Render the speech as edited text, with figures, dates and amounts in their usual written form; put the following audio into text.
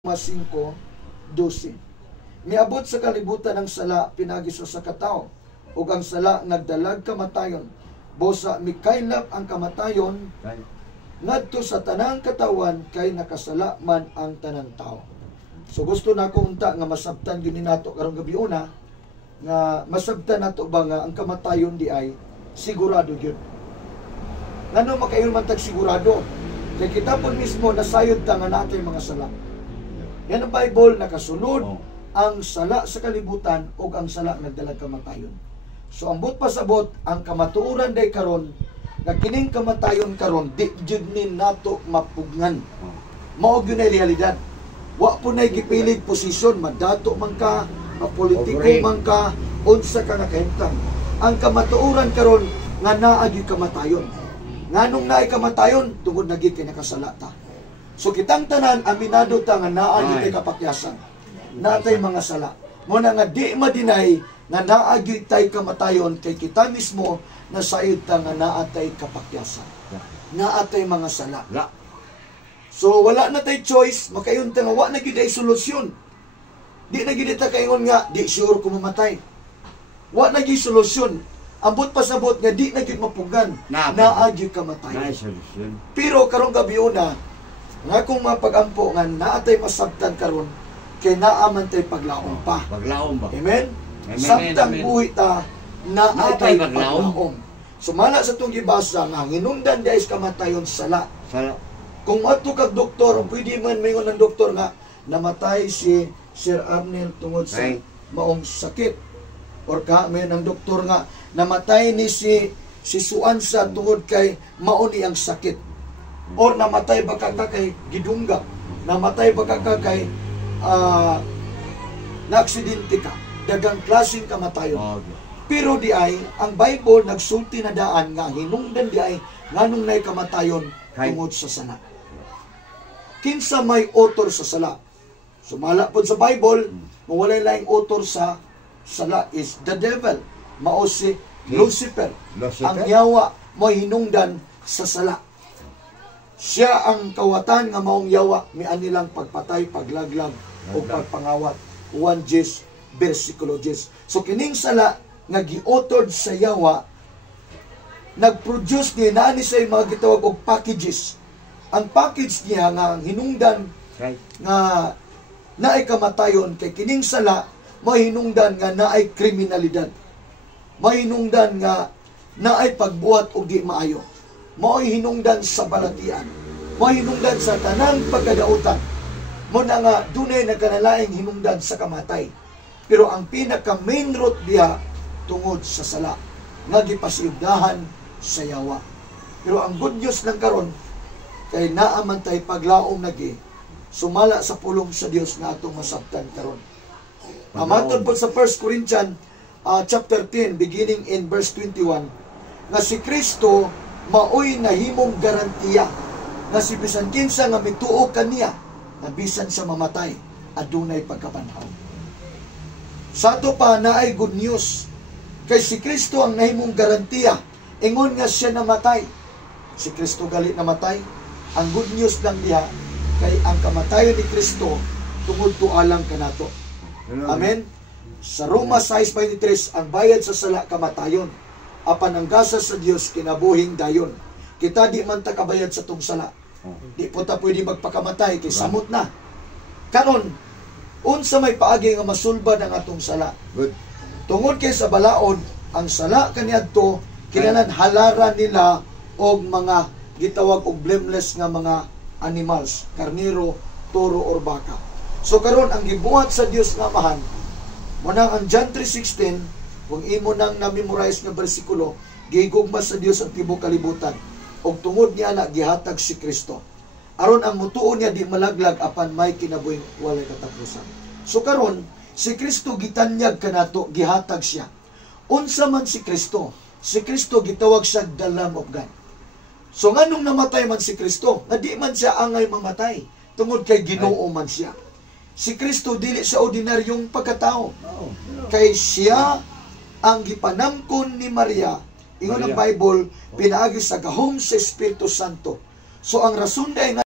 5:12. Miabot sa kalibutan ng sala pinagis sa katao, ug ang sala nagdalag kamatayon. Bosa mikaylap ang kamatayon ngadto sa tanang katawan kay nakasala man ang tanang tao. So gusto na ko unta nga masabtan gyud nato karong gabi una nga masabtan nato ba nga ang kamatayon di ay sigurado gyud. Ngano makayon man tag sigurado? Kay kita pud mismo nasayod ta nga natay mga sala. Yan ang Bible, nakasunod ang sala sa kalibutan o ang sala nagdalag kamatayon. So, ambot pasabot, ang kamatuoran day karon, na kining kamatayon karon, di jud ni nato mapugngan. Mao gyud na realidad. Wa po na gipilit posisyon, madato man ka, mapolitiko man ka, unsa ka nga kahimtang. Ang kamatuoran karon, nga naa gyud kamatayon. Nganong naay kamatayon, tungod na gyud kay nakasala ta. So kitang tanan aminado ta nga naa gyud kapakyasan. Natay mga sala. Muna nga di madinay nga naa gyud tay kamatayon kay kita mismo nasayod ta nga naa tay kapakyasan. Naa tay mga sala. So wala na tay choice, makayon ta nga wa na gyud ay solusyon. Di na gyud ta kaingon nga di sure ko mamatay. Wa na gyud solusyon. Ambot pasabot nga di na gyud mapugan. Naa gyud kamatayon. Pero karong gabi una nga kung mapag-ampo nga naatay masabtan karon kay naaman tay paglaom pa. Paglaom ba? Amen? Sabtang buhi ta naatay paglaom. Sumala sa itong gibasa nga hinungdan dahil kamatayon sala. Kung ato kag doktor, pwede man mingon ng doktor nga namatay si Sir Arnel tungod sa maong sakit. Or ka may ng doktor nga namatay ni si Suansa tungod kay mauni ang sakit. Or namatay ba ka kay gidungga, namatay ba ka kay na-aksidente ka, dagang klaseng kamatayon. Pero di ay, ang Bible nagsulti na daan nga hinungdan di ay nganong nay kamatayon tungod sa sala. Kinsa may author sa sala? Sumala po sa Bible, kung walay laing author sa sala is the devil, mao si Lucifer. Ang yawa mo hinungdan sa sala. Siya ang kawatan nga maong yawa mianilang pagpatay, paglaglag o pagpangawat. 1 Jes, versikulo 10. So kining sala nga gi-authored sa yawa, nag-produce niya naani sa mga gitawag og packages. Ang package niya nga hinungdan nga naay kamatayon kay kining sala mahinungdan nga naay kriminalidad. Mahinungdan nga naay pagbuhat og di maayo. Mao'y hinungdan sa balatian. Mao'y hinungdan sa tanang pagkadautan. Muna nga, dunay nagkanalaing hinungdan sa kamatay. Pero ang pinaka-main root diya, tungod sa sala. Nga gipasiugdahan sa yawa. Pero ang good news ng karon kay naaman tay paglaom nagi, sumala sa pulong sa Dios na atong masabtan karon. Amatod po sa 1 Corinthians chapter 10, beginning in verse 21, nga si Kristo maoy nahimong garantiya nga si bisan kinsa nga mituo kaniya na bisan sa mamatay adunay pagkapanhaw. Sa ato pa naay good news kay si Kristo ang nahimong garantiya ingon nga siya namatay. Si Kristo gali namatay. Ang good news lang diha kay ang kamatayon ni Kristo tungod tualang kanato. Amen. Sa Roma 6:23 ang bayad sa sala kamatayon. Apan ang gasa sa Dios kinabuhing dayon. Kita di man ta kabayad sa tong sala. Di po ta pwede magpakamatay kay samot na. Karon, unsa may paagi nga masulbad ang atong sala? Tungod kay sa balaod, ang sala kaniadto kinahanglan halaran nila og mga gitawag og blameless nga mga animals, karnero, toro or baka. So karon ang gibuhat sa Dios nga amahan, muna ang John 3:16, kung imo nang na-memorize nga bersikulo, gigugma sa Dios ang tibuok kalibutan. Og tungod niya na gihatag si Kristo. Aron ang mutuo niya di malaglag apan may kinabuhing walay katapusan. So karon si Kristo gitanyag kanato, gihatag siya. Unsa man si Kristo? Si Kristo gitawag siya the Lamb of God. So nganong namatay man si Kristo? Nga di man siya angay mamatay. Tungod kay Ginoo man siya. Si Kristo dili sa ordinaryong pagkatao. Kay siya ang gipanamkon ni Maria, ingon ang Bible, pinaagi sa gahom sa Espiritu Santo. So ang rason dahil